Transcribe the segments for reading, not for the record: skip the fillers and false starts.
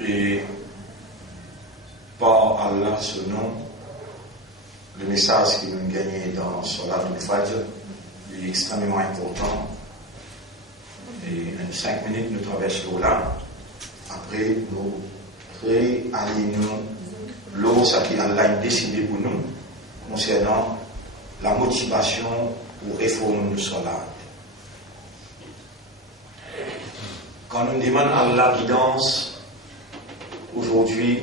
Et par Allah, ce nom, le message qui nous gagne dans Salat al-Fajr est extrêmement important. Et en 5 minutes, nous traversons là. Après, nous réalignons l'eau, ce qu'Allah a décidé pour nous, concernant la motivation pour réformer le Salat. Quand nous demandons à Allah guidance, aujourd'hui,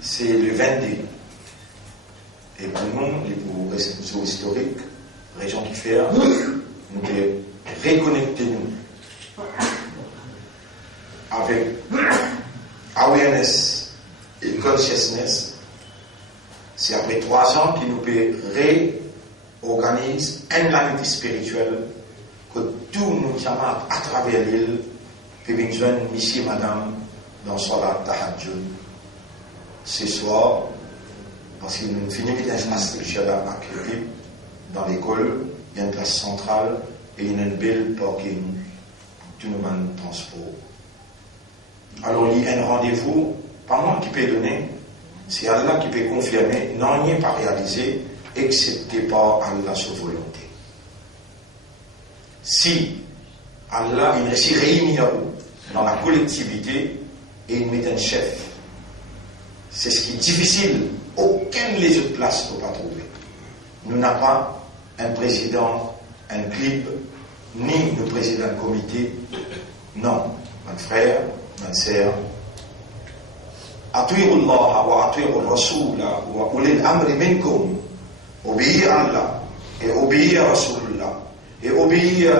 c'est le 22. Et pour nous, les réseaux historiques, région qui fait, nous devons reconnecter nous avec awareness et consciousness. C'est après 3 ans que nous pouvons réorganiser une amitié spirituelle que tous nous sommes à travers l'île, que nous joignent monsieur et madame dans Salat Tahajjud. Ce soir, parce que nous finissons l'instance spirituelle à Kirib, dans l'école, il y a une classe centrale et il y a une belle parking pour tout le monde transport. Alors, il y a un rendez-vous, pas moi qui peut donner, c'est Allah qui peut confirmer, non, il n'est pas réalisé, excepté par Allah sa volonté. Si Allah il s'est réuni dans la collectivité et il met un chef, c'est ce qui est difficile, aucune des autres places ne peut pas trouver. Nous n'avons pas un président, un club, ni le président du comité. Non, mon frère, ma sœur, ati'u Allah wa ati'u Rasul wa ulil amri minkum, obéir à Allah et obéir à Rasulullah et obéir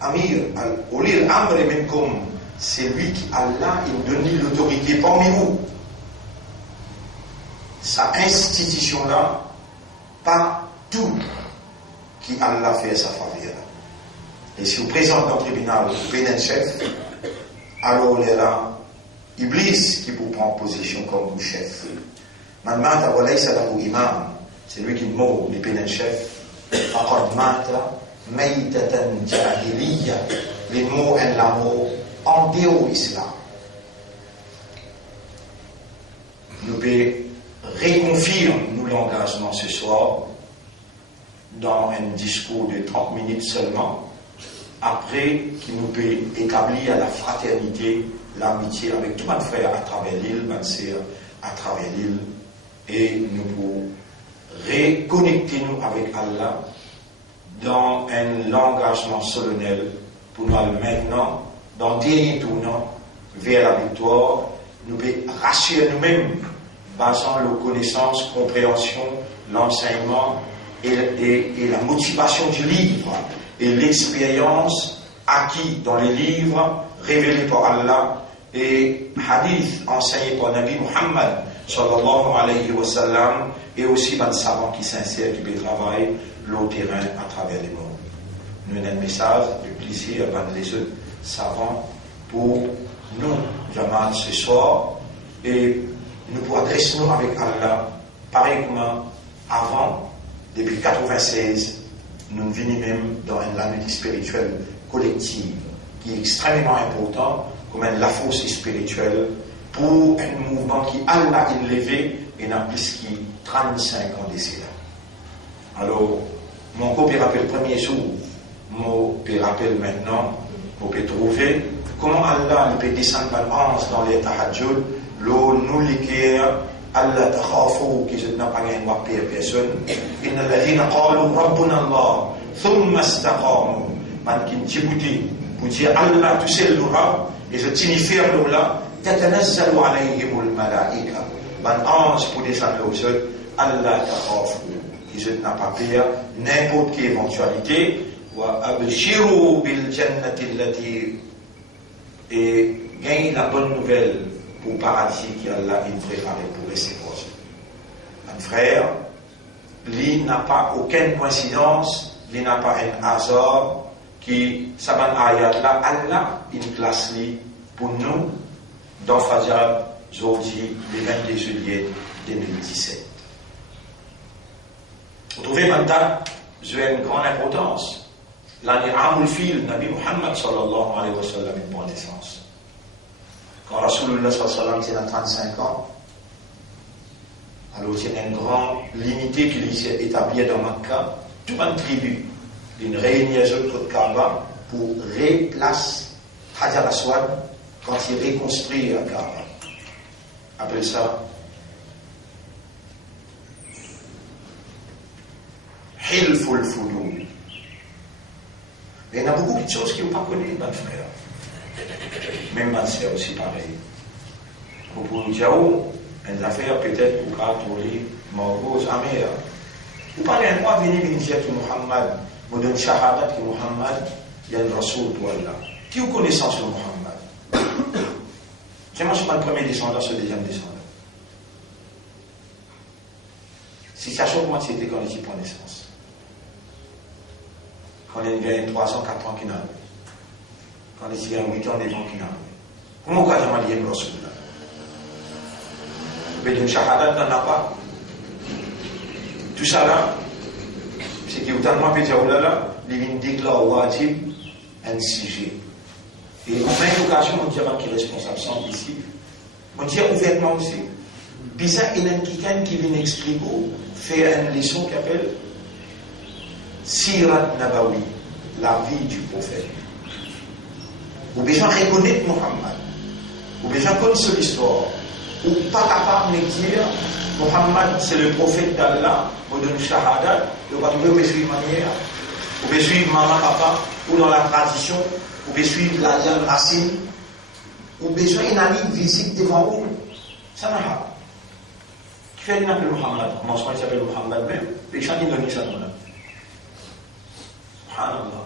à Amir, ulil amri minkum, c'est lui qui Allah il donne l'autorité parmi vous. Sa institution-là, pas tout qui Allah fait sa faveur. Et si vous présentez dans le tribunal, vous prenez un chef, alors il est là, Iblis qui vous prend position comme chef. Maintenant, c'est lui qui mord les pénins chef. Les mots et l'amour en dehors l'islam. Nous pouvons réconfirmer nous l'engagement ce soir dans un discours de 30 minutes seulement, après qu'il nous peut établir la fraternité, l'amitié avec tous mes frères à travers l'île, mes sœurs à travers l'île, et nous pouvons reconnecter nous avec Allah dans un engagement solennel pour nous maintenant, dans le dernier tournant vers la victoire, nous pouvons rassurer nous-mêmes, basant nos connaissances, compréhension, l'enseignement et la motivation du livre et l'expérience acquise dans les livres révélés par Allah et hadith enseigné par Nabi Muhammad sallallahu alayhi wa sallam et aussi par des savants qui s'insèrent, qui peut travailler le terrain à travers les mondes. Nous avons un message de plaisir à les autres savants pour nous, Jamaat, ce soir, et nous pouvons adresser nous avec Allah, pareillement avant, depuis 1996, nous venons même dans une amitié spirituelle collective qui est extrêmement important, comme la force spirituelle pour un mouvement qui Allah a élevé et n'a plus que 35 ans d'ici là. Alors, mon copain rappelle le premier jour, mon copain rappelle maintenant, on peut trouver comment Allah peut descendre dans les tahajjud, l'eau nous l'équerre, Allah takhafu qui je n'ai pas gagné ma personne. Inna alladhina qalu rabbuna Allah thumma istaqamu. Man qui Djibouti pour dire Allah tu sais le rab et je t'y ferme là tatanazzalu alayhimul malaika. Man ange pour descendre aux autres Allah takhafu qui je n'ai pas peur n'importe quelle éventualité wa abshiru bil jannati allati et gagne la bonne nouvelle pour paradis qu'Allah a préparé pour ses proches. Mon frère, il n'a pas aucune coïncidence, il n'a pas un hasard qui, ça va ayat là, Allah, une classe pour nous dans Fajr, aujourd'hui, le 22 juillet 2017. Vous trouvez maintenant, j'ai une grande importance. l'année Amul Fil, Nabi Muhammad sallallahu alayhi wa sallam, il prend naissance. Quand Rasulullah sallallahu alayhi wa sallam a 35 ans, alors il y a une grande limité qui s'est établie dans Makkah, toute une tribu, d'une réunion de Kaaba pour replacer Hajar Aswad quand il reconstruit la Kaaba. Appelle ça Hilful Fudul. Mais il y a beaucoup de choses qui n'ont pas connu, mes frères. Même ma sœur aussi pareil. Pour nous dire, une affaire peut-être pour trouver morose amère. Vous parlez un mois venir dire que Muhammad, vous donne shahadat que Muhammad, il y a un rasoul pour Allah. Qui a connaissance de Muhammad? Je ne suis pas le premier descendant, c'est le deuxième descendant. Si ça choque moi, c'était quand il prend naissance. Quand il y a 3 ans, 4 ans qu'il n'a. Quand il y a 8 ans, 9 ans qu'il n'a. Comment on va dire un rasoul là? Mais d'une shahadat n'en a pas. Tout ça là, c'est qu'il y a tellement de gens là, ils viennent déclarer wajib un sujet. Et en même occasion, on dit qui est responsable sans ici. On dit ouvertement aussi. Bizarre, il y a quelqu'un qui vient expliquer, faire une leçon qui appelle Sirat Nabawi, la vie du prophète. Ou besoin de reconnaître Muhammad. Ou besoin de connaître son histoire. Ou pas capable de dire Muhammad c'est le prophète d'Allah, ou d'une shahadat, ou pas trouver où suivre manière, ou suivre maman, papa, ou dans la tradition, ou suivre la racine, ou besoin d'une amie visite devant vous. Ça n'a pas. Qui fait l'appeler Muhammad? Comment il s'appelle Muhammad même? Les gens qui donnent ça dans la. Subhanallah.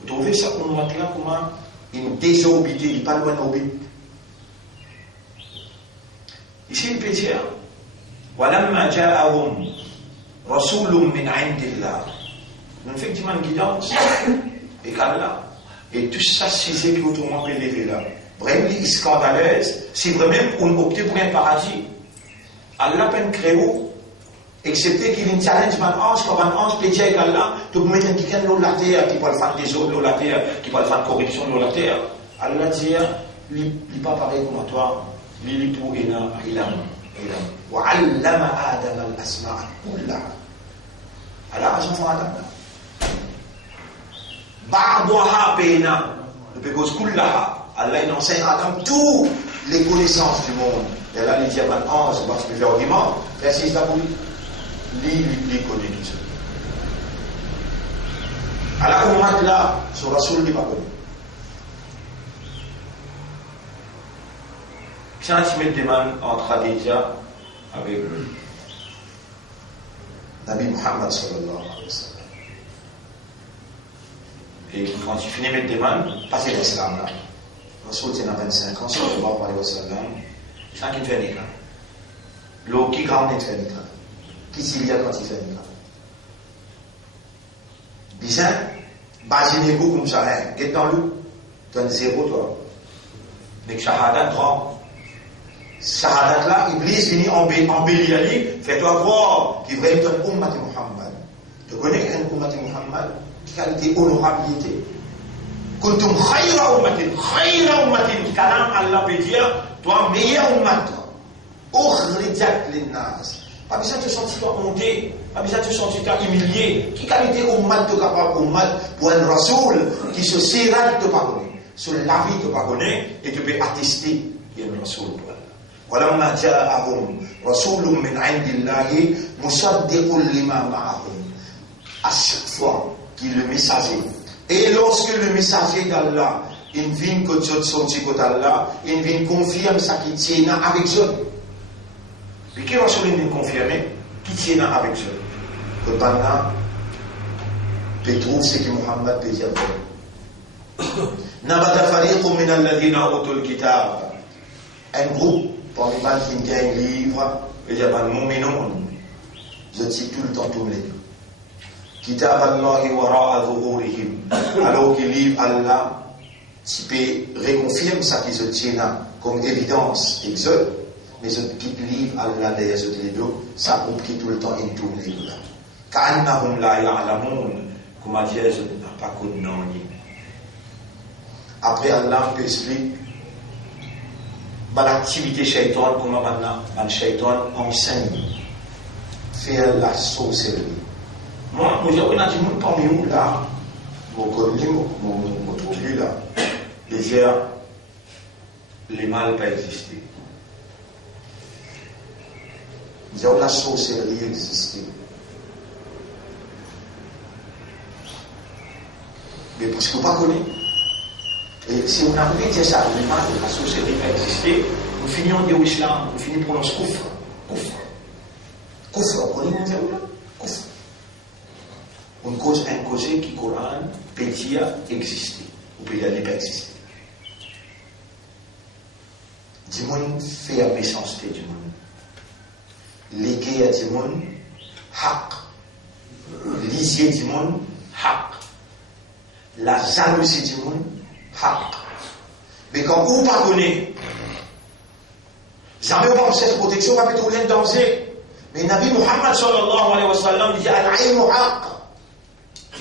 Vous trouvez ça qu'on voit là comment une désobéité, il n'est pas loin d'obéir. Ici, il peut dire وَلَمَّا جَاءَهُمْ رَسُولٌ مِّنْ عِنْدِ اللَّهِ. Effectivement, une guidance. Et qu'Allah. Et tout ça, c'est qui autrement peut lever là. Vraiment, il est scandaleuse. C'est vraiment on opte pour un paradis. Allah peut créer, excepté qu'il y ait une challenge, comme un ange peut dire avec Allah, tu peux mettre quelqu'un de la terre, qui peut le faire des autres de la terre, qui peut le faire corruption de la terre. Allah dit, il n'est pas pareil comme toi. لِلِبُوا إِنَا إِلَمْ وَعَلَّمَ آدَمَ الْأَسْمَاءَ كُلَّهَا. Alors, ils font Adam. بَعْضُهَا بَيْنَا because كُلَّهَا. Allah, il enseigne à Adam toutes les connaissances du monde. Et là, il dit à un ange, parce que je fais argument, précise la bouille. Il connaît tout ça. Alors, on rentre là, sur Rasoul n'est pas connu. C'est un petit demande entre Khadija avec Nabi Muhammad sallallahu alayhi wa sallam. Et quand il finit mes demandes, passez l'islam là. Rasoul c'est dans 25 ans, sallallahu alayhi wa sallam. C'est un qui fait nikah. L'eau qui grande est fait nikah. Qui s'il y a quand il fait nikah? Bizarre, basinez-vous comme ça, hein. Get dans l'eau, donne 0 toi. Mais shahadat 30. Shahadat là, Iblis finit embellir Ali, fais-toi croire qu'il va être un ummat Muhammad. Tu connais un ummat Muhammad? Qualité, honorabilité. Kuntum khayra ummatin, kalam Allah peut dire, toi meilleur ummat. Ukhrijat linnas. Pas besoin de te sentir honté, pas besoin de te sentir humilié. Qui qualité ummat te capable ummat pour un rasoul qui se sirat te pardonner, sur la vie te pardonner et tu peux attester qu'il y a un rasoul pour elle. وَلَمَّا جَاءَهُمْ رَسُولٌ مِّنْ عِنْدِ اللَّهِ مُصَدِّقٌ لِمَا مَعَهُمْ. À chaque fois qu'il est le messager, et lorsque le messager d'Allah, il vient que Dieu sorti côté Allah, il vient confirmer ça qui tient avec Dieu. Et qui va se vient confirmer qui tient avec Dieu. Que pendant, tu trouves ce que Muhammad peut dire. نَبَذَ فَرِيقٌ مِّنَ الَّذِينَ أُوتُوا الْكِتَابَ. Un groupe parmi les qui a un livre, il y a un mu'minun. Je cite tout le temps tous les deux. Kitab Allahi wara'a dhuhurihim. Alors qu'il livre Allah, tu peux reconfirmer ça qu'ils se tiennent comme évidence, exode, mais ce qui livre Allah derrière ce les deux, ça compris tout le temps et tout les deux. Ka'annahum la ya'lamun. Comment dire, je n'ai pas connu non. Après, Allah peut expliquer l'activité shaitan, comment maintenant, le shaitan enseigne, faire la sorcellerie. Moi, je dis, on a dit, nous, parmi nous, là, mon connu, mon trouvé, là, déjà, les mal pas existé. Nous avons la sorcellerie existé. Mais parce qu'on ne pas connaît. Et si on a voulu dire ça, les mal, la sorcellerie pas existé, nous finissons de dire l'islam, nous finissons pour prononcer koufr. Koufr, on connaît, on dit, koufr. On cause un causé qui Coran peut dire exister, ou peut dire pas exister. Dis-moi, faire méchanceté du monde. Léguer à du monde, haq. Lisier du monde, haq. La jalousie du monde, haq. Mais quand vous ne connaissez pas, jamais vous pensez cette protection, va mettre un danger. Mais Nabi Muhammad sallallahu alayhi wa sallam dit al-aïnu haq.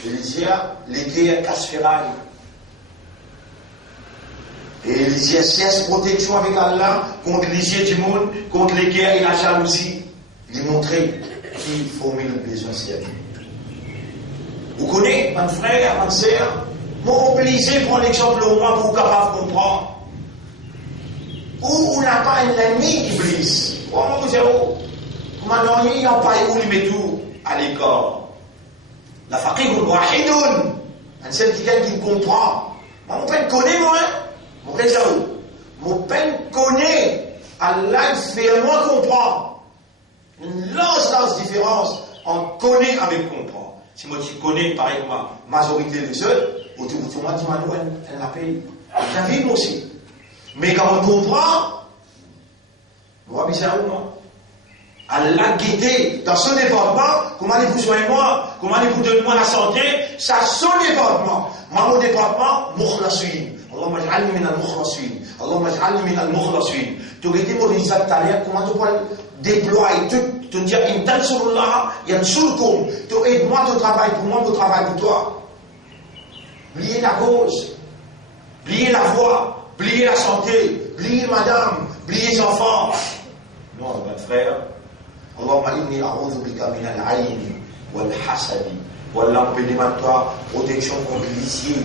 Il dit léguer à kasfiraï. Et il dit cette protection avec Allah contre les yeux du monde, contre les guerres et la jalousie. Il montrait qu'il formule le besoin sérieux. Vous connaissez, mon frère, ma soeur, mon obligé prendre l'exemple au moins pour capable comprendre. Où on n'a pas un ennemi d'Iblis. Comment vous dire, comment il n'y a pas où il met tout à l'écart. La faqih wahidoun. Un seul qui comprend. Moi, mon père connaît, moi. Mon réseau. Mon père connaît. Allah fait moi comprendre. Une large différence entre connaît avec comprendre. Si moi tu connais, par exemple, la majorité des autres, automatiquement, tu m'as dit, elle l'a payé. J'ai vu moi aussi. Mais quand on comprend, moi, bizarrement, Allah guidé dans son département, comment allez-vous soigner moi, comment allez-vous donner moi la santé, ça son département. Moi, mon département, mukhlasin. Allahumma ij'alni min al-mukhlasin. Allahumma ij'alni min al-mukhlasin. Tu as été mon exact comment tu peux déployer tout, te dire, in tansurullah, yansurkum. Tu aides moi ton travail pour moi, mon travail pour toi. Plier la cause, plier la voie, plier la santé, plier madame, plier les enfants. Non, mon frère. Allahumma inni a'udhu bika min al-'ayni wal-hasadi wal-empêchement, protection contre l'huissier.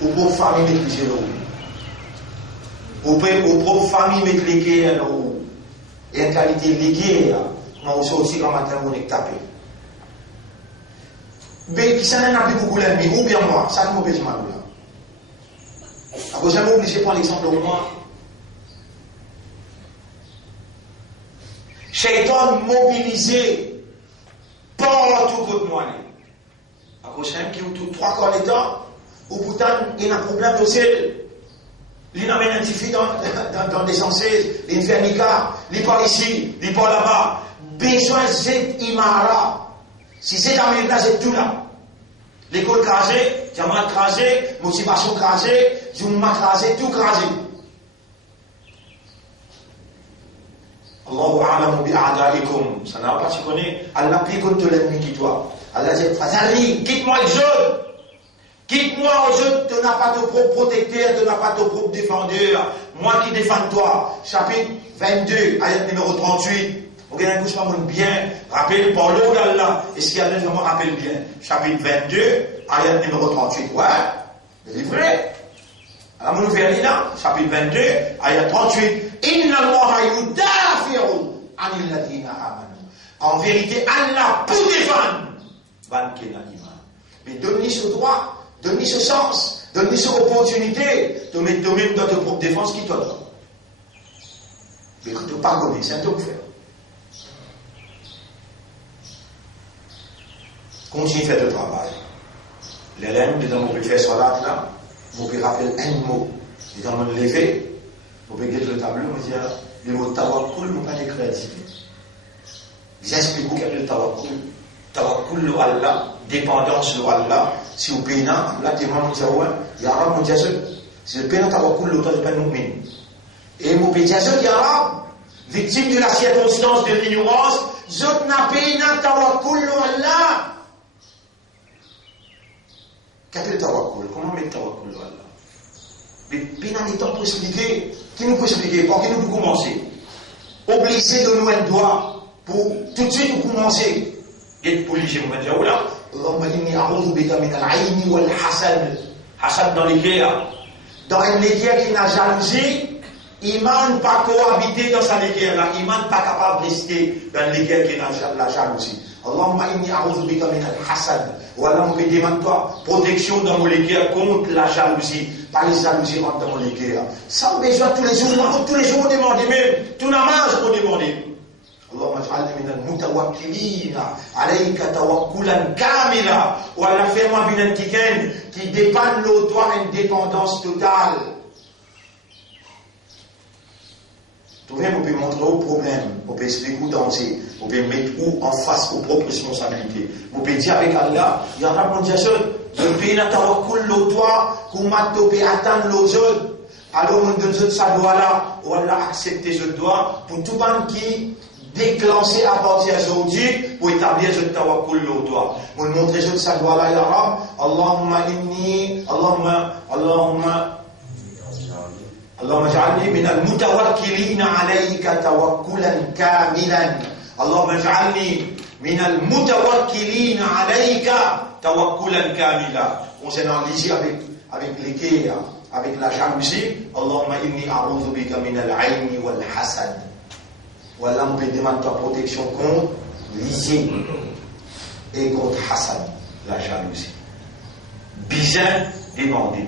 Ou pour famille mettre les l'eau. Ou pour famille mettre les guerres l'eau. Et en qualité de guerre, on a aussi quand matin on est tapé. Mais qui s'en a plus beaucoup l'ennemi, ou bien moi, ça ne m'oblige pas là. Alors jamais obligé de prendre l'exemple de moi. Shaitan mobilisé partout contre moi. À cause d'un qui ont trois corps d'état, ou pourtant il y a un problème de ciel. Il y a un fille dans des sensés, il fait un écart, il part ici, il part là-bas. Besoin c'est imara. Si c'est dans les c'est tout là. L'école crasée, diamant crasé, motivation crasée, zouma crasé, tout crasé. Allahu a'lamu bi'a'da'ikum. Ça n'a pas, tu connais. Allah prie contre l'ennemi qui toi. Allah dit, Fazali, quitte-moi les autres. Quitte-moi aux autres, tu n'as pas de propre protecteur, tu n'as pas de propre défendeur. Moi qui défends toi. Chapitre 22, ayat numéro 38. Vous avez un coup, je bien. Rappelle par l'eau d'Allah. Est-ce qu'il y a des gens qui me rappellent bien? Chapitre 22, ayat numéro 38. Ouais, c'est vrai. Alors, mon verset là, chapitre 22, ayat 38. Inna Allaha yudafi'u 'anil ladina amanu. En vérité, Allah pour défendre. Ban kena iman. Mais donne-lui ce droit. Donne-lui ce sens, donne-lui cette opportunité de mettre toi-même dans ta propre défense qui te donne. Mais quand tu ne pas connaître, c'est un truc faire. Continue à faire le travail. Les lames, nous avons pu faire sur l'art là, nous pouvons rappeler un mot. Nous avons levé, nous pouvons dire le tableau, nous dire le mot tawakkul, nous pas de créativité. J'explique quel est le tawakkul. Tawakkul le Allah, dépendance le Allah. Si vous payez, là, tu es maman il y a un arabe, si vous payez, tawakkul le Allah, mu'min. Et vous payez, il y a un arabe, victime de la circonstance de l'ignorance, zot n'a payé, tawakkul le Allah. Qu'est-ce que le tawakkul? Comment mettre le tawakkul là? Mais pendant les temps pour expliquer, qui nous peut expliquer? Pour qui nous peut commencer? Obligé de nous un doigt pour tout de suite nous commencer. Qu'est-ce que obligé de nous dire là? Allahumma inni a'udhu bika min al-'ayni wal hasad. Hasad dans l'équerre. Dans une équerre qui n'a jalousie, Iman pas cohabiter dans sa équerre là. Iman pas capable de rester dans l'équerre qui n'a la jalousie. Allahumma inni a'udhu bika min al-hasad. Voilà, on me demande toi, protection dans mon équerre contre la jalousie. Pas les jalousies rentrent dans mon équerre. Sans besoin tous les jours on demande même. Tout namaz pour demander. اللهم اجعلني من المتوكلين عليك توكلا كاملا ولا fais-moi une tiken qui dépend de toi une dépendance totale. Vous pouvez montrer au problème, vous pouvez expliquer où danser, vous pouvez mettre où en face aux propres responsabilités. Vous pouvez dire avec Allah, il y a un point je peux na tawakkul le toi, comment tu peux attendre les autres. Alors on donne ça doigt là, on va accepter ce doigt pour tout le monde qui déclencher à partir d'aujourd'hui pour établir ce tawakkul le doigt. Pour montrer ce ça doigt là, ya Rab, Allahumma اجعلني من المتوكلين عليك توكلا كاملا. اللهم اجعلني من المتوكلين عليك توكلا كاملا. On s'est enlisé avec l'équerre, avec la jalousie. Allahumma inni a'udhu bika min al-'ayni wal hasad. Voilà, on peut demander ta protection contre l'isée et contre hasad, la jalousie. Bien demandé.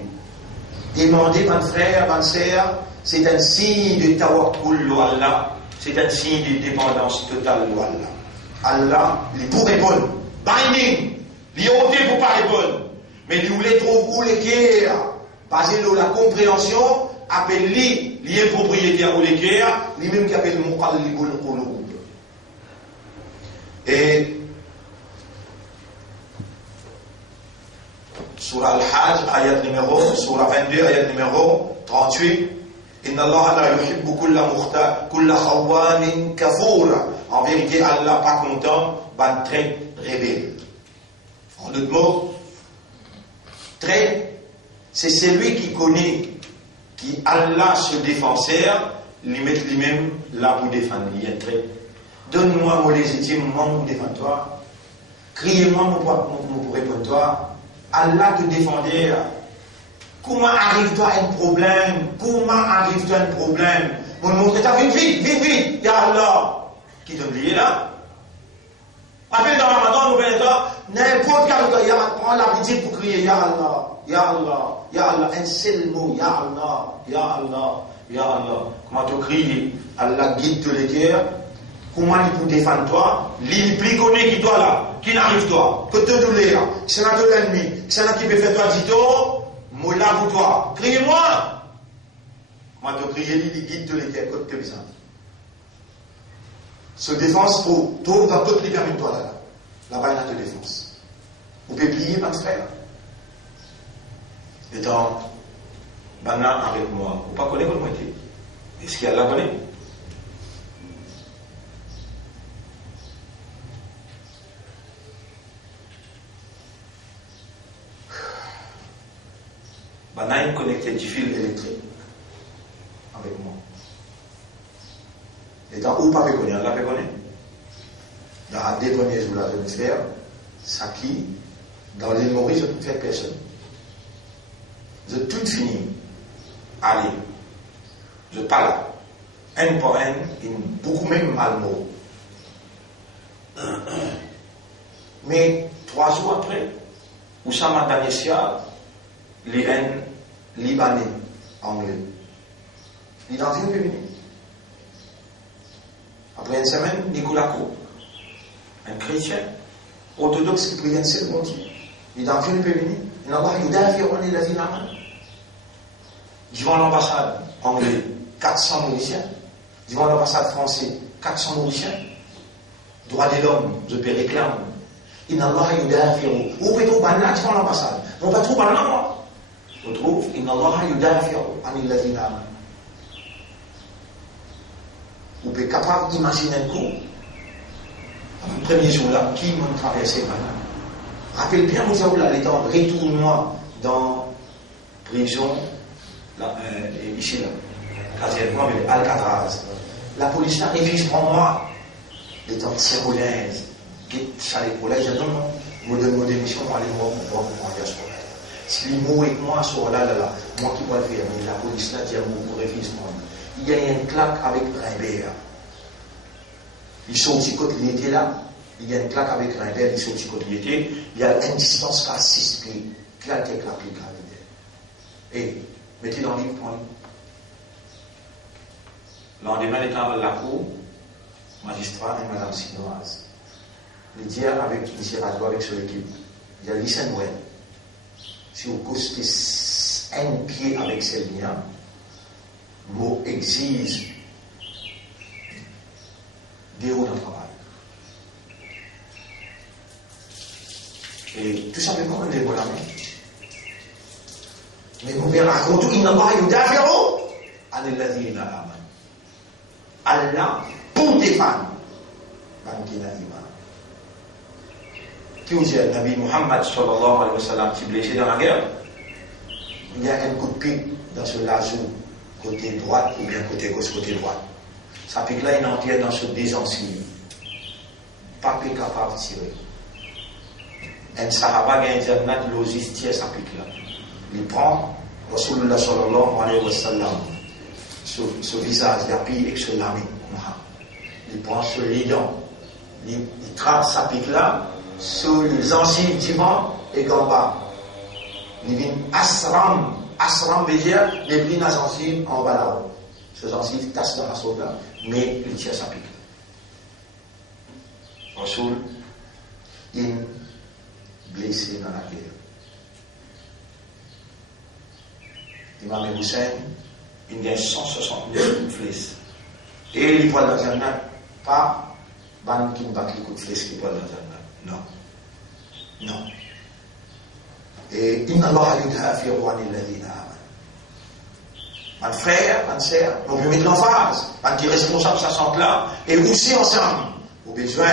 Demander, mon frère, ma sœur, c'est un signe de tawakkul à Allah, c'est un signe de dépendance totale à Allah. Allah, il pourrait répondre, binding, il est ôté pour pas répondre, mais il voulait trouver où l'équerre, basé sur la compréhension, appelle lui, il est propriétaire ou l'équerre, lui-même qui appelle Muqallibul Qulub. Et Surah Al-Hajj, ayat numéro, Surah 22, ayat numéro 38. Inna Allah la yuhibbu kulla khawanin kafura. En vérité, Allah pas content, ban très rebelle. En d'autres mots, très, c'est celui qui connaît, qui Allah se défenseur, lui met lui-même là pour défendre. Il est très. Donne-moi mon légitime, moi pour défendre toi. Criez-moi pour répondre toi. Allah te défendait. Comment arrive-toi à un problème? Comment arrive-toi à un problème? Mon montre, t'as vite, ya Allah. Qui t'a oublié là? Appelle dans Ramadan, nous venons n'importe quel cas, prends l'habitude pour crier, ya Allah, ya Allah, ya Allah, un seul mot, ya Allah, ya Allah, ya Allah. Comment tu cries? Allah guide tous les cœurs. Comment il peut défendre toi? L'île plus connu qui toi là, qui n'arrive toi, que te douleur, que c'est là de l'ennemi, que c'est là qui peut faire toi dito, moi là pour toi, criez-moi! Moi te crier, il guide tous les cœurs, que tu besoin. Se défense pour tout dans toutes les gamins toi là. Là-bas, il y a de défense. Vous pouvez plier, ma frère. Et donc, maintenant avec moi, vous ne pas connaître votre moitié. Est-ce qu'il y a la connaît? Maintenant, il connecté du fil électrique avec moi. Et dans où pas reconnaître, on l'a reconnaît. Dans la dernière jour, je vais faire ça qui, dans l'île Maurice, je ne peux faire personne. Je tout fini. Allez, je parle un par un, beaucoup même mal mot. Mais 3 jours après, Oussama Danessia, les haines libanais, anglais. L'identité féminine. Après une semaine, Nicolas Cour, un chrétien orthodoxe qui prie un seul mot. L'identité féminine. Il n'a pas eu d'affaire, on est la vie normale. Devant l'ambassade anglaise, 400 Mauriciens. Devant l'ambassade française, 400 Mauriciens. Droit de l'homme, je peux réclamer. Il n'a pas eu d'affaire. Où peut-on banner devant l'ambassade? On va trouver banner moi. On trouve, il n'a pas eu d'affaire, on est la vie normale. Vous pouvez capable d'imaginer un coup. Le premier jour là, qui m'a traversé maintenant? Rappelle bien, vous avez là, les temps, retourne-moi dans prison, là, ici là, quasiment, mais Alcatraz. La police là, révise pour moi, les temps de Sérolaise, ça les collèges, je dis non, vous donnez des missions, allez moi, pour moi, diaspora. Si les mots avec moi sont là, moi qui vais le faire, mais la police là, dit à vous, pour réviser moi. Il y a une claque avec Rimbert. Ils sont petit côté, il était là. Il y a une claque avec Rimbert, ils sont petit côté, il était. Il y a une distance qu'à 6 pieds. Claque avec la plique avec. Et mettez dans le livre, point. Lendemain, étant dans la cour, magistrat et madame Sinoise. Le dire avec M. Radio, avec son équipe. Il y a l'Issène Web. Si vous costez un pied avec ces liens, vous exige des hauts dans le travail. Et tout simplement, on est bon la main. Mais vous verrez, raconter, il n'a pas eu d'affaire. Allah, pour défendre, qui vous dit, le Nabi Muhammad sallallahu alayhi wa sallam, qui est blessé dans la guerre, il y a un coup de pique dans ce lasso, côté droite ou bien côté gauche, côté droite. Ça pique là, il entière dans ce désensible. Pas capable de tirer. Un sahaba qui a un jannat de l'osis tire sa pique là. Il prend, Rasulullah sallallahu alayhi wa sallam, ce visage, il appuie avec ce lami. Il prend ce lidon. Il trace sa pique là, sur les anciens divan et gamba. Il vient asram bézière, les prix dans anciens en bas là-haut. Ces anciens tassent dans la sauce là, mais il tire sa pique. Rasoul, il blessé dans la guerre. Imam Hussein, il gagne 169 coups de flèche. Et il voit dans un an, pas ban qui ne bat les coups de flèche qui voit dans un an. Non. Non. Et inna Allah yudhafiru anil ladina amanu. Mon frère, ma sœur, on veut mettre l'emphase, man qui est responsable de sa santé là, et aussi ensemble, au besoin,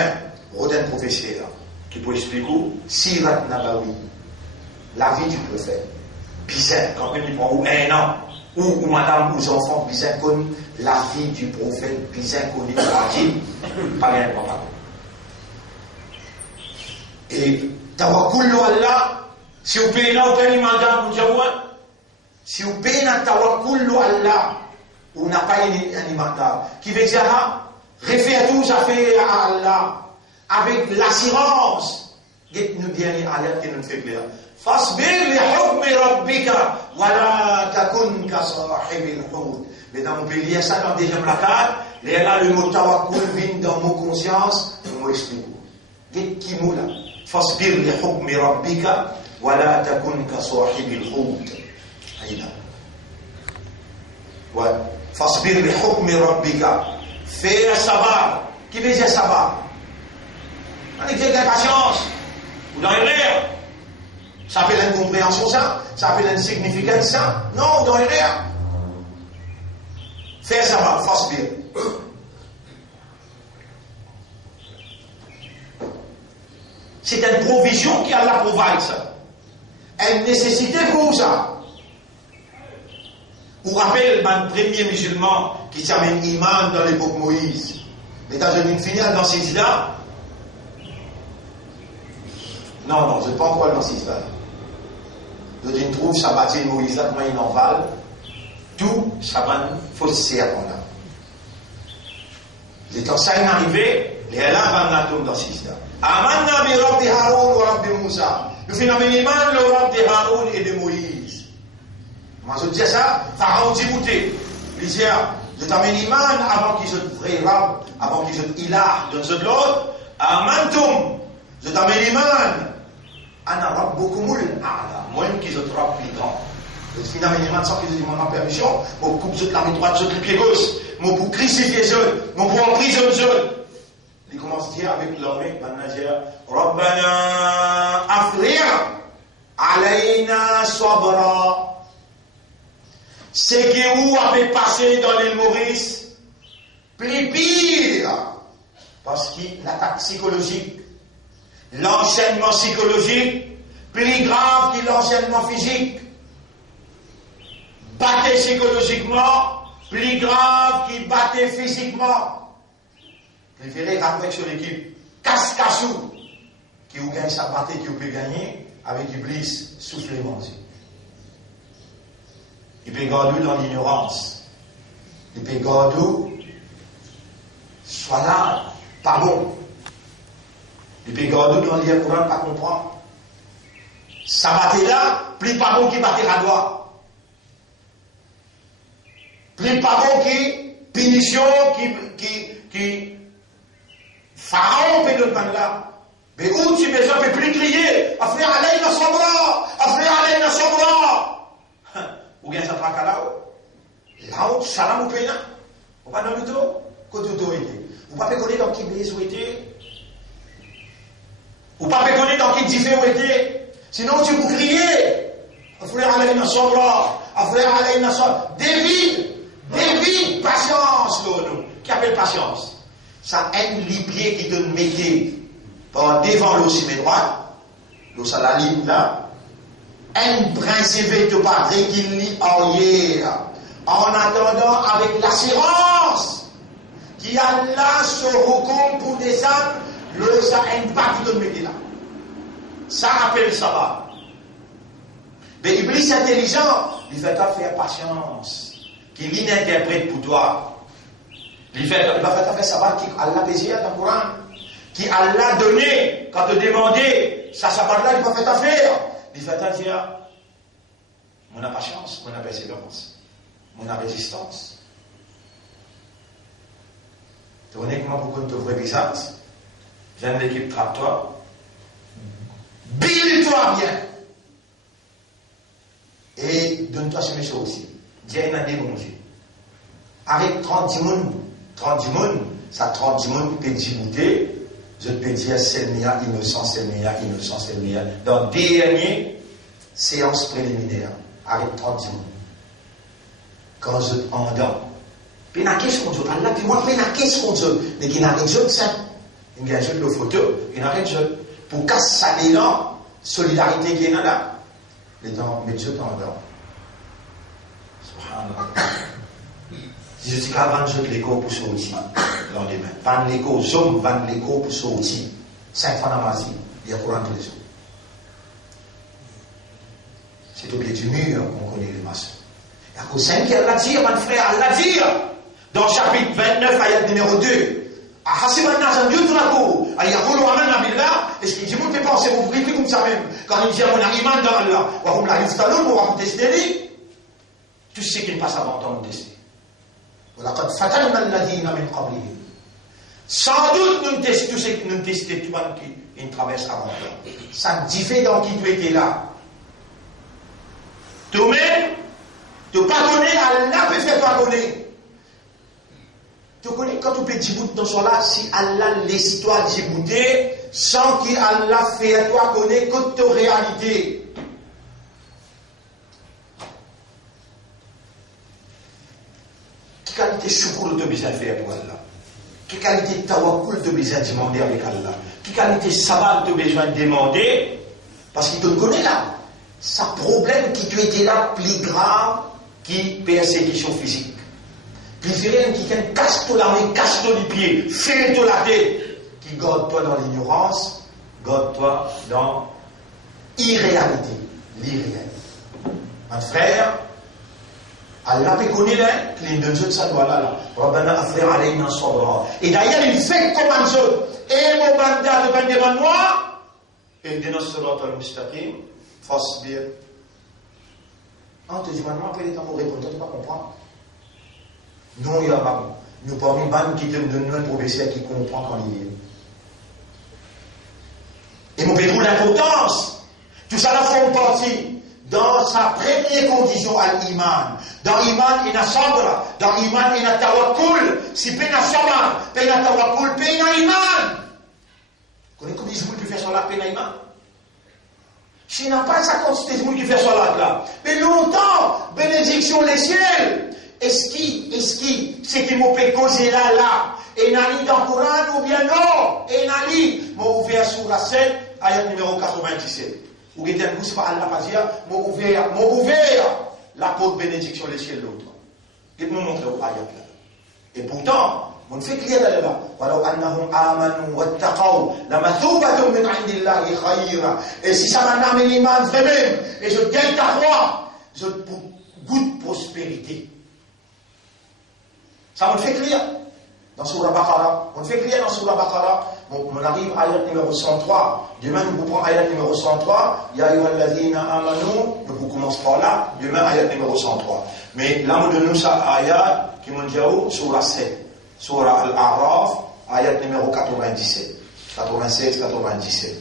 Rodin professeur, qui peut expliquer Sirat Nabawi, la vie du prophète, bizarre, quand même il prend un an, ou madame, ou enfants, bizarre connu, la vie du prophète, bizarre connu, pas rien, pas. Et tawakkul Allah, si vous payez là, vous payez madame, vous avez si vous payez là, tawakkul Allah, vous n'avez pas un imandar, qui veut dire, réfère tous à faire à Allah, avec l'assurance, dites-nous bien les alertes qui nous fait clair. Fasbir li hukmi rabbika, wa la takun ka sahibil hud. Mesdames, on peut lire ça dans le deuxième rakat, et là, le mot tawakkul vient dans mon conscience, je vous explique. Dites qui mot là? Fasbir li hukmi rabbika, wa la takun ka sahibil hud. Aïda. Ouais. Fasbir li hukmi rabbika. Fais sabar. Qui veut dire sabar? On est quelqu'un de patience. Vous dans l'erreur. Ça s'appelle une compréhension ça? Ça s'appelle une significance ça? Non, dans l'erreur. Fais sabar, fasbir. C'est une provision qui Allah provide ça. Une nécessité pour ça. Vous rappelez le premier musulman qui s'amène iman dans l'époque Moïse. Mais quand je viens de finir dans ces idées-là, non, je ne sais pas encore dans ces idées-là. Je trouve ça bâtit Moïse là, comment il en vale. Tout ça va fausser avant là. Les temps ça est arrivé, les là vont dans ces idées-là. Amanna bi Rabbi Haroun wa Rabbi Moussa. Nous phénomène iman le Rabbi Haroun et de Moïse. Moi je dis ça, Pharaon dit bouté. Il dit, je t'amène iman avant qu'ils soient vrai rab, avant qu'ils soient ilah, dans ce l'autre. Amantum, je t'amène iman. Ana rabbukumul a'la. Moi qui je rab plus grand. Je t'amène iman sans qu'ils aient demandé permission. Mon coupe je la main droite, je le pied gauche. Mon pour crucifier eux, mon pour emprisonner eux. Il commence à dire avec l'armée, maintenant dire, Rabbana afrir alayna sabra. C'est que vous avez passé dans l'île Maurice, plus pire, parce que l'attaque psychologique, l'enseignement psychologique, plus grave que l'enseignement physique. Battre psychologiquement, plus grave qu'il battait physiquement. Préférez ramener sur l'équipe casse-cassou, qui vous gagne sa bataille, qui vous peut gagner, avec Iblis soufflé manger. Il peut garder dans l'ignorance. Il peut garder, soit là, pas bon. Il peut garder dans le Coran, pas comprendre. Ça battait là, plus pas bon qui battait à droite. Plus pas bon qui punition, qui Pharaon peut le prendre là. Mais où tu besoin de plus crier, affaire allez dans son bras, affaire allez dans son bras. Ou bien ça prend qu'à là-haut. Là-haut, salam ou péna. Ou pas dans le dos, côté autorité. Ou pas connaître dans qui bise ou était. Ou pas connaître dans qui diffère ou était. Sinon tu vous crier. Affaire allez dans son bras, affaire allez dans son. David, patience, l'eau, qui appelle patience. Ça aide les pieds qui te mettent par devant l'eau si mes droits, l'eau ça la ligne là, un principe de pas régulier en attendant avec l'assurance qui a là ce recours pour des âmes, l'eau ça aide pas qui te mettent là. Ça appelle ça va. Mais Iblis intelligent, il fait pas faire patience. Qui l'interprète pour toi. Il va faire savoir qui Allah plaisir dans le Coran. Qui Allah donné, quand te demandé, ça sabbat-là, il va faire affaire. Il va dire, mon a patience, mon a persévérance, mon a résistance. Tu connais comment beaucoup de vrais Byzance? Viens de l'équipe trappe-toi. Bille-toi bien. Et donne-toi ce monsieur aussi. Dis un année, mon Dieu. Avec 30 monde, ça 30 monde peut djibouter, je peux dire c'est le meilleur, innocent, c'est le meilleur, innocent, c'est le meilleur. Dans dernière séance préliminaire, avec 30 monde. Quand je entends, puis n'a qu'est-ce qu'on dit, Allah, puis moi, puis n'a qu'est-ce qu'on dit, mais qui n'a rien de ça. Il y a un jeu de photo, il n'a rien de jeu. Pour casser ça l'élan, solidarité qui est là. Les temps, mais Dieu t'entend. Si je dis qu'à vendre l'écho pour sortir, dans les mains. Vendre l'écho, zoom, vendre l'écho pour sortir. 5 francs d'Amazon, il y a courant tous les jours. C'est au pied du mur qu'on connaît les maçons. Il y a qu'au 5 qui l'a dit, mon frère, elle l'a dit. Dans le chapitre 29, ayat numéro 2. Est-ce qu'il dit, vous ne pensez, vous priez comme ça même. Quand il dit, on a iman dans Allah, on va vous tester. Tout ce qui passe avant temps, nous tester. Sans doute, nous testons tout ce que nous testons, tout le monde qui traverse avant temps. Ça diffère dans qui tu étais là. Toi-même, tu ne pas connais, Allah peut faire toi connaître. Tu connais quand tu peux Djibouti dans ce là, si Allah laisse toi Djibouti, sans qu'Allah fait toi connaître que ta réalité. Quelle qualité shukr tu as besoin de faire pour Allah? Quelle qualité tawakkul tu as besoin de demander avec Allah? Quelle qualité sabat tu as besoin de demander? Parce qu'il te connaît là. Ça problème qui tu étais là plus grave que persécution physique. Préférez qui casse-toi la main, casse-toi les pieds, fais-toi la tête, qui garde-toi dans l'ignorance, garde-toi dans l'irréalité. Mon frère, Allah peut connaître qu'il donne de ça doit là. Rabbana affaire alayna sabra. Et d'ailleurs, il fait comme un jeu. Et mon mandat de devant moi, et de notre surat al-mustaqim, fasbir. On te dit maintenant, après les temps, vous répondez, tu ne vas pas comprendre. Non, il y a pas. Nous parmi les bandes qui te donnent un professeur qui comprend quand il est. Et nous payons l'importance. Tout ça, là, font partie dans sa première condition à l'iman. Dans l'iman, il y a sabra. Dans l'iman, il y a tawakkul. Si il y a sabra, il y a tawakkul, il y a iman. Vous connaissez combien de gens qui font sur la peine à iman? Si il n'y a pas ça quantité de gens qui font sur la là. Mais longtemps, bénédiction les ciels. Est-ce qui, ce qui m'a fait causer là, Enali dans le Coran ou bien non? Enali, m'a ouvert sur la 7, ayat numéro 97. Ou bien un pouce par Allah pas dire, m'a ouvert la porte bénédiction les ciels l'autre. Et me montrer au ayat là. Et pourtant, on fait clair là-bas. Walau annahum amanu wattaqaw lamathubatun min indillahi khayra. Et si ça m'a amené l'iman vraiment, et je gagne ta foi, je goûte prospérité. Ça me fait clair. Dans Surah Baqarah, on fait clair dans Surah Baqarah. On arrive à l'ayat numéro 103. Demain, nous prenons l'ayat numéro 103. Ya ayyuhalladhina amanu. Nous commençons par là. Demain, l'ayat numéro 103. Mais là, nous donnons ça ayat qui nous dit Surah 7. Surah Al-A'raf, ayat numéro 97. 96-97.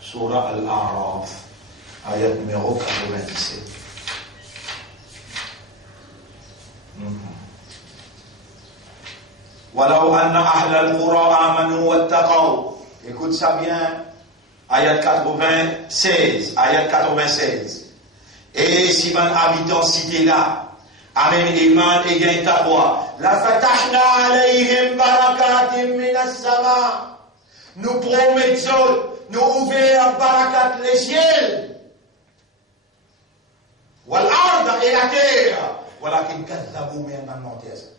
Surah Al-A'raf, ayat numéro 97. Walau anna ahlal qura amanu wattaqaw. Écoute ça bien. Ayat 96. Ayat 96. Et si van habitant cité là, amen iman et gain taqwa. La fatahna alayhim barakatim minas sama. Nous promettons, nous ouvrons barakat les ciels. Wal arda et la terre. Walakin kadhabu min al-mantaz.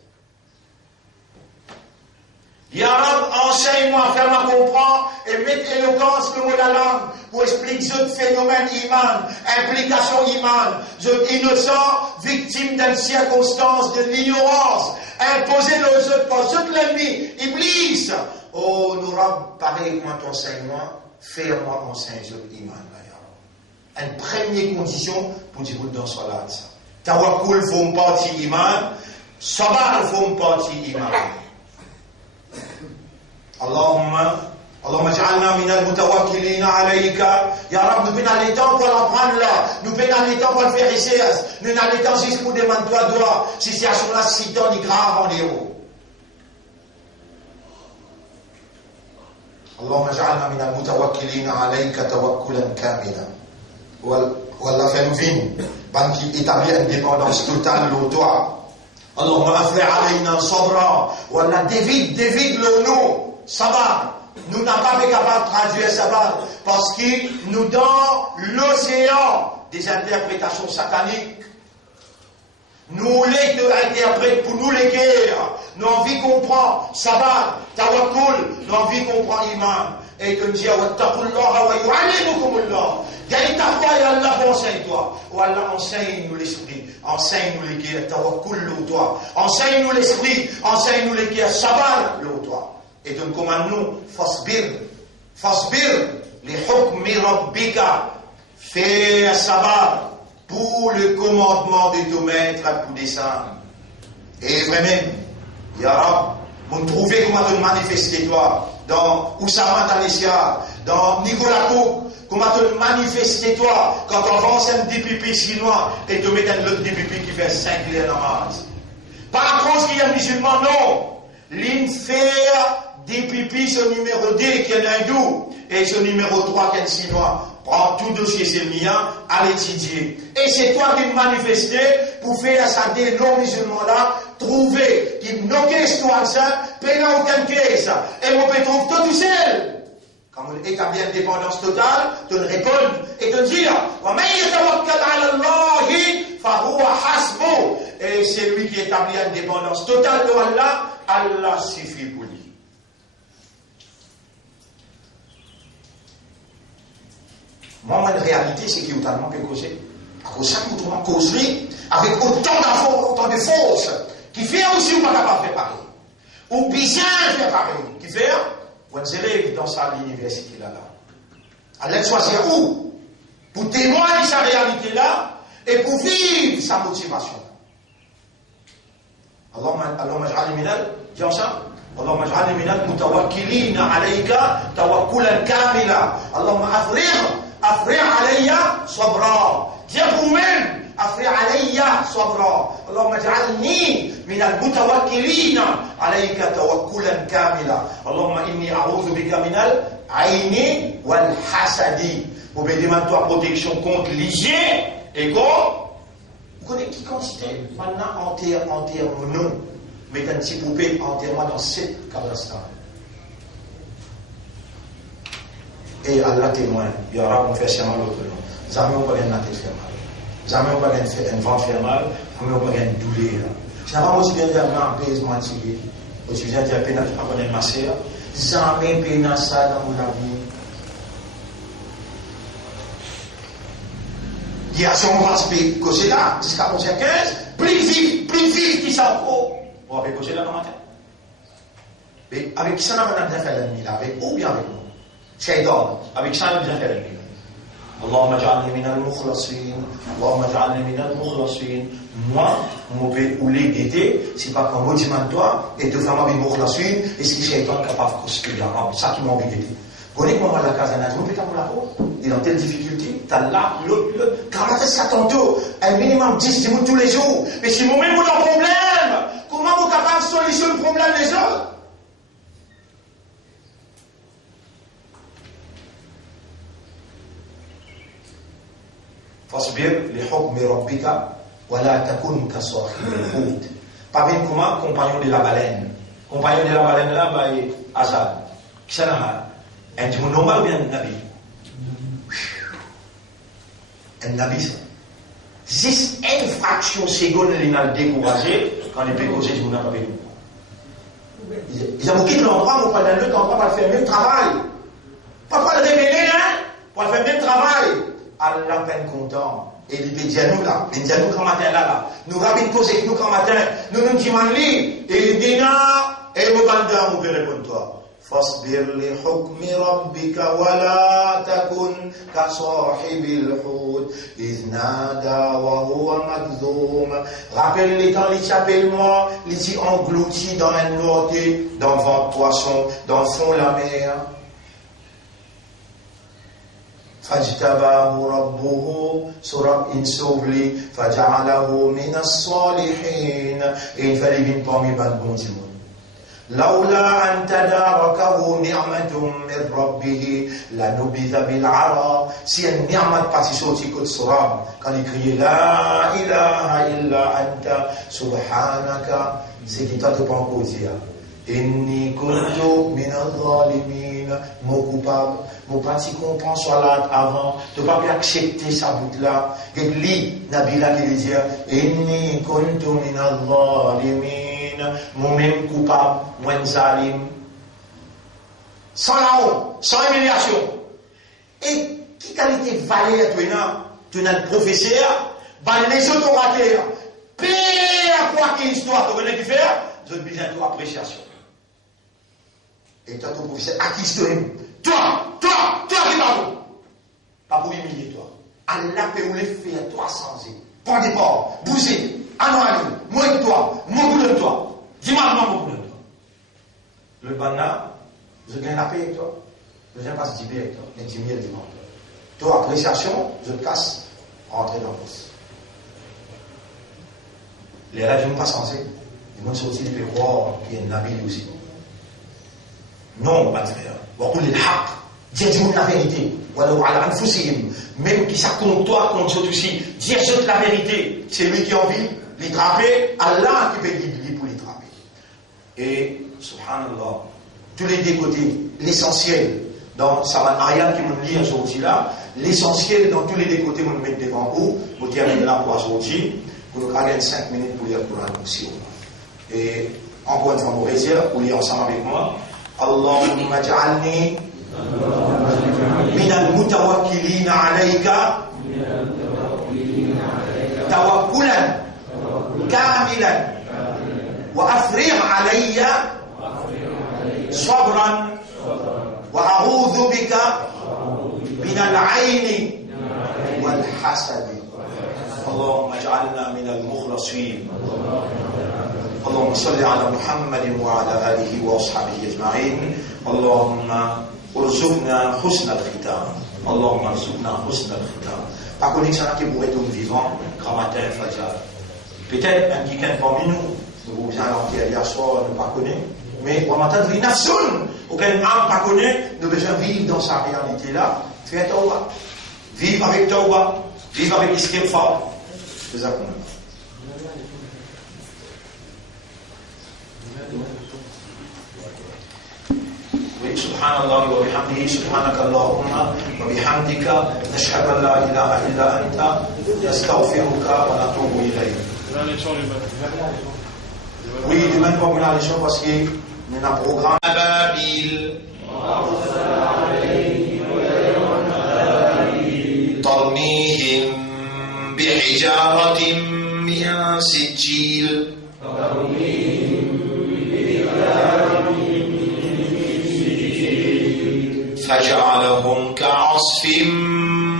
Ya Rab, enseigne-moi, fais-moi comprendre et mets éloquence comme la langue pour expliquer ce phénomène iman, implication iman, je innocent, victime d'une circonstance de l'ignorance, imposé aux autres par toute l'ennemi, Iblis. Oh, nous Rab, pareil-moi ton enseignement, fais-moi enseigner ce iman. Une première condition pour dire dans salat. Tawakkul faut partie iman, sabar faut partie iman. Allahumma ja'alna min al-mutawakkilin alayka. Ya Rab, nous venons les temps pour l'apprendre là. Nous venons les temps pour le faire ici. Nous venons les temps juste pour demander toi. Si c'est à ce moment-là, si t'en es grave en héros. Allahumma ja'alna min al-mutawakkilin alayka tawakkulan kamila. Wallah fait nous vivre. Ban qui établit une dépendance totale de toi. Allahumma afri alayna sabra. Wallah dévide le nom. Sabar, nous n'avons pas été capables de traduire sabar parce que nous dans l'océan des interprétations sataniques, nous l'interprète pour nous les guerres, nous envie comprendre sabar, tawakkul, nous envie comprendre iman. Et que nous disons, wattaqullaha wa yu'allimukumullah. Gagne ta foi et Allah enseigne-toi. Ou Allah enseigne-nous l'esprit, enseigne-nous les guerres, tawakkul l'au-toi. Enseigne-nous l'esprit, enseigne-nous les guerres, sabar l'au-toi. Et donc, commande-nous, fasbir, les hukmi rabbika, fais sabar pour le commandement de ton maître pour descendre. Et vraiment, Ya Rab, vous trouvez comment te manifester toi, dans Oussama Tanessia, dans Nicolas Cook, comment te manifester toi, quand on avance un dépipi chinois et te met un autre dépipi qui fait 5 liens namaz. Par contre, qu'il y a un musulman, non. L'infer des pipis, ce numéro 2 qui est un hindou et ce numéro 3 qui est un chinois. Prends tout dossier, c'est le mien, à l'étudier. Et c'est toi qui me manifestes pour faire ça des non-musulmans-là, trouver qui nos questions ça, payer aucun caisse. Et on peut trouver tout seul. Quand on établit une dépendance totale, te répondre et te dire, et c'est lui qui établit une dépendance totale de Allah, Allah suffit pour lui. Moi, la réalité, c'est qu'il y a tellement de causes. À cause de ça, nous trouvons causerie avec autant de force qui fait aussi ou pas capable de faire pareil. Ou bien faire pareil. Qui fait, vous allez dans sa l'université là. Allez choisir où? Pour témoigner sa réalité là et pour vivre sa motivation. Allahumma ij'alni minal, dis ensemble. اللهم اجعلني من المتوكلين عليك توكلا كاملا اللهم افرغ علي صبرا Dieu vous-même افرغ علي صبرا اللهم اجعلني من المتوكلين عليك توكلا كاملا اللهم اني اعوذ بك من العين والحسد vous me demandez toi protection contre l'hygiène et contre vous connaissez qui consiste maintenant enterre non mettez un petit poupée, enterrez-moi dans 7 cabrestan. Et Allah témoin, il y aura qu'on fait serment l'autre nom. Jamais on ne peut pas la tête faire mal. Jamais on ne peut pas un ventre faire mal. Jamais on ne peut pas une douleur. Je n'ai pas aussi bien dire un apaisement tiré. Je viens de dire pénal, je ne peux pas ma sœur. Jamais pénal ça dans mon avenir. Il y a son aspect causé là, jusqu'à 11h15, plus vif qui s'en faut. On va causer là le matin. Mais avec qui ça n'a pas bien fait l'ennemi là, avec ou bien avec nous. Shaitan, avec ça n'a bien fait l'ennemi. Allahumma ja'alni min al-mukhlasin, Allahumma ja'alni min al-mukhlasin. Moi, mon père ou l'égalité, c'est pas qu'un maudiment de toi, et de faire ma vie mukhlasin, et si Shaitan est capable de construire ça qui m'a obligé. Connais-moi moi la case à Nadjou, pour la peau, il est dans telle difficulté, t'as là, l'autre, quand ça tantôt, un minimum 10 minutes tous les jours. Mais si vous-même vous avez un problème, comment vous êtes capable de solutionner le problème des autres? Fasbir li hukmi rabbika wa la takun ka sahibil hut. Pas bien comment compagnon de la baleine. Compagnon de la baleine là, bah, Azad. Qui ça n'a un petit normal ou bien un nabi? Un nabi, ça. 10 infractions secondes, il a découragé quand il peut causer, il n'a pas vu. Ils ont quitté l'endroit, on va dans le temps, on va faire le même travail. Pas le révéler, hein? On va faire le même travail. Allah peine content. Et il dit à nous là, il dit à nous quand matin là, nous rabine causer nous quand matin, nous nous disons et il dit na, et nous bandons, nous répondons toi. فاصبر لحكم ربك ولا تكن كصاحب الحوت إذ نادى وهو مكذوم. Rappelle les temps, il s'appelle moi, il s'y englouti dans un noirté, dans le ventre poisson, dans le fond de la mer. فاجتباه ربه سورة إنسوبلي فجعله من الصالحين. Et il fallait bien parmi les bons du monde. لولا أن تداركه نعمة من ربه لنبذ بالعراء. Si une ni'mat partie sortie côté Surab, quand il criait La ilaha illa anta subhanaka, c'est qu'il t'a pas encore dit Inni kuntu min al-zalimin, mon coupable, mon parti comprend soit là avant, de ne pas accepter sa bout là. Et lui, Nabila qui dit Inni kuntu min al-zalimin. Mon même coupable, moins zalim, sans la honte, sans humiliation. Et qui qualité valeur tu as le professeur, les autres orateurs, peu à quoi qu'il histoire, tu connais qui faire, je te besoin de appréciation. Et toi, ton professeur, à qui se donne? Toi qui parles. Pas pour humilier toi. Allah peut vous les faire, toi sans eux. Prends des ports, bousez, annuel, moins de toi, mon bout de toi. Dis-moi mon bout de toi. Le banana, je gagne la paix avec toi. Je viens pas se dire avec toi, mais 10 000 dimanche. Toi, appréciation, je te casse, rentrer dans le boss. Les rêves ne sont pas censés. Ils vont sortir du péroir, qui est un ami aussi. Non, pas de frère. Beaucoup de haq. Dis-moi la vérité. Même qui ça contre toi, contre toi aussi. Dis la vérité. C'est lui qui a envie de les trapper. Allah qui peut guider pour les trapper. Et, subhanallah, tous les deux côtés, l'essentiel, dans sa ayat qui me lit aujourd'hui là, l'essentiel dans tous les deux côtés, vous le mettez devant vous, vous tirez de là pour aujourd'hui, vous nous gardez 5 minutes pour lire le Coran aussi. Et, encore une fois, vous réserve, vous lire ensemble avec moi. Allahumma ja'alni min al-mutawakkilina alayka tawakkulan kamilan wa afrigh alayya sabran wa a'udhu bika min al-'ayni wal hasad. Allahumma ij'alna min al-mukhlasin. اللهم صل على محمد وعلى آله وأصحابه أجمعين. اللهم ارزقنا حسن الختام. اللهم ارزقنا حسن الختام. Par connexion qui pourrait être vivant, grand matin, Fajr. Peut-être un week-end parmi nous, nous bien l'enquête hier soir, nous ne pas connaître, mais on entend une nation, aucun âme pas connaît, nous devons vivre dans sa réalité là, faire Tauba. Vivre avec Tauba, vivre avec Istighfar. C'est ça qu'on a. سبحان الله وبحمده سبحانك اللهم وبحمدك نشهد أن لا إله إلا أنت نستغفرك ونتوب إليك. Oui, demain nous avons la leçon parce que nous avons un programme. أبابيل ترميهم بحجارة من سجيل فجعلهم كعصف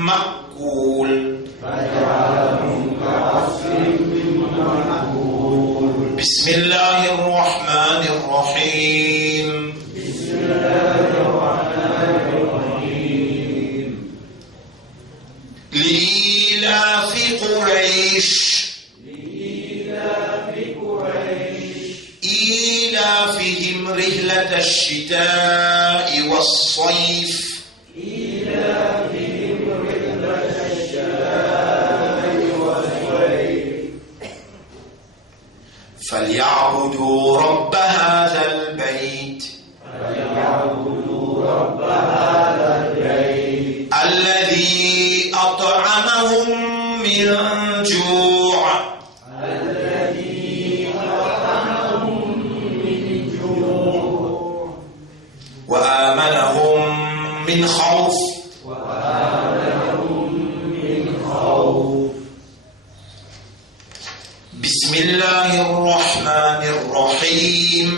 مأكول. بسم الله الرحمن الرحيم. لإيلاف قريش إيلافهم رحلة الشتاء والصيف فليعبدوا رب هذا البيت الذي أطعمهم من جوع وآمنهم من خوف. بسم الله الرحمن الرحيم.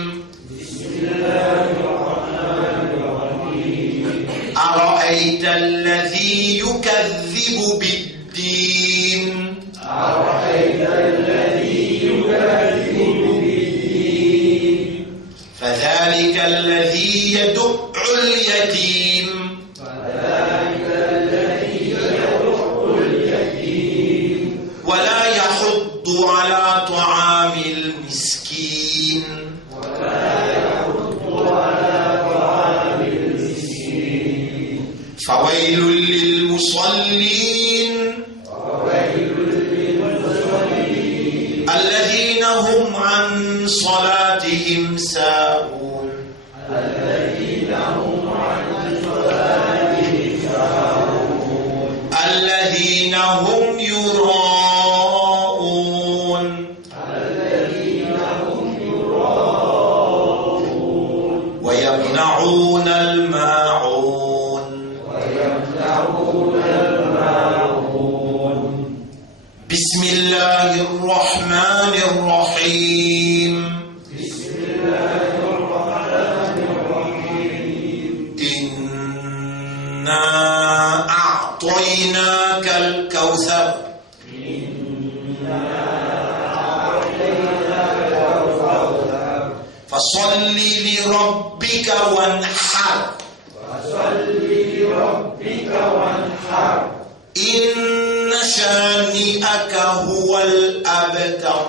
أرأيت الذي يكذب بالدين فذلك الذي يدع اليتيم ولا يحض على طعام المسكين. فويل للمصلين الذين هم عن صلاتهم ساهون. الذين هم يراءون ويمنعون الماعون. بسم الله الرحمن الرحيم. إنا أعطيناك الكوثر فصل لربك وانحر إن شانئك هو الأبتر.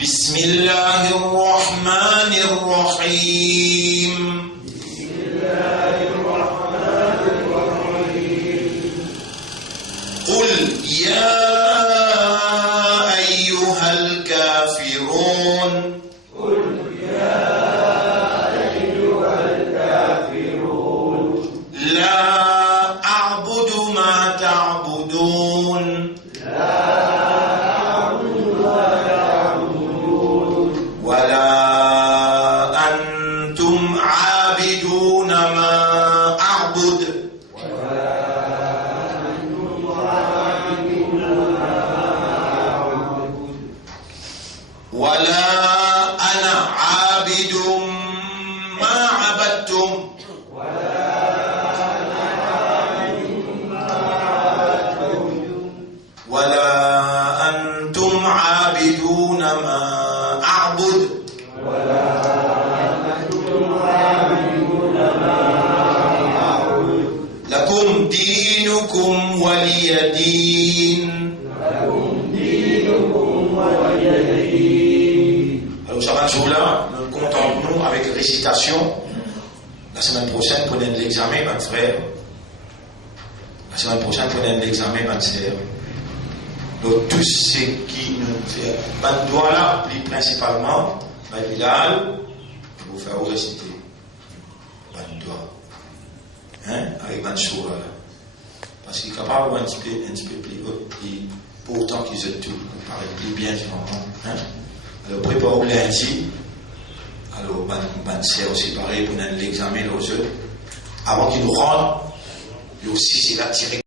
بسم الله الرحمن الرحيم. قل يا أيها الكافرون لا أعبد ما تعبدون ولا أنتم عابدون ما أعبد ولا أنا عابد ما عبدتم ولا أنتم عابدون ما أعبد لكم دينكم ولي دين. Alors ça va là, nous comptons nous avec récitation. La semaine prochaine, prenez l'examen, votre frère. La semaine prochaine, prenez l'examen, votre sœur. Donc, tous ceux qui nous fait, ben, doit là, plus principalement, ben, Bilal, vous faire réciter. Ben, doit. Hein, avec Ben Soura, là. Parce qu'il est capable un petit peu plus haut, et pourtant qu'ils aient tout, on paraît plus bien du moment. Hein. Alors, préparez-vous lundi. Alors, c'est aussi pareil pour l'examen aux autres. Avant qu'ils nous rendent, et aussi c'est la direction.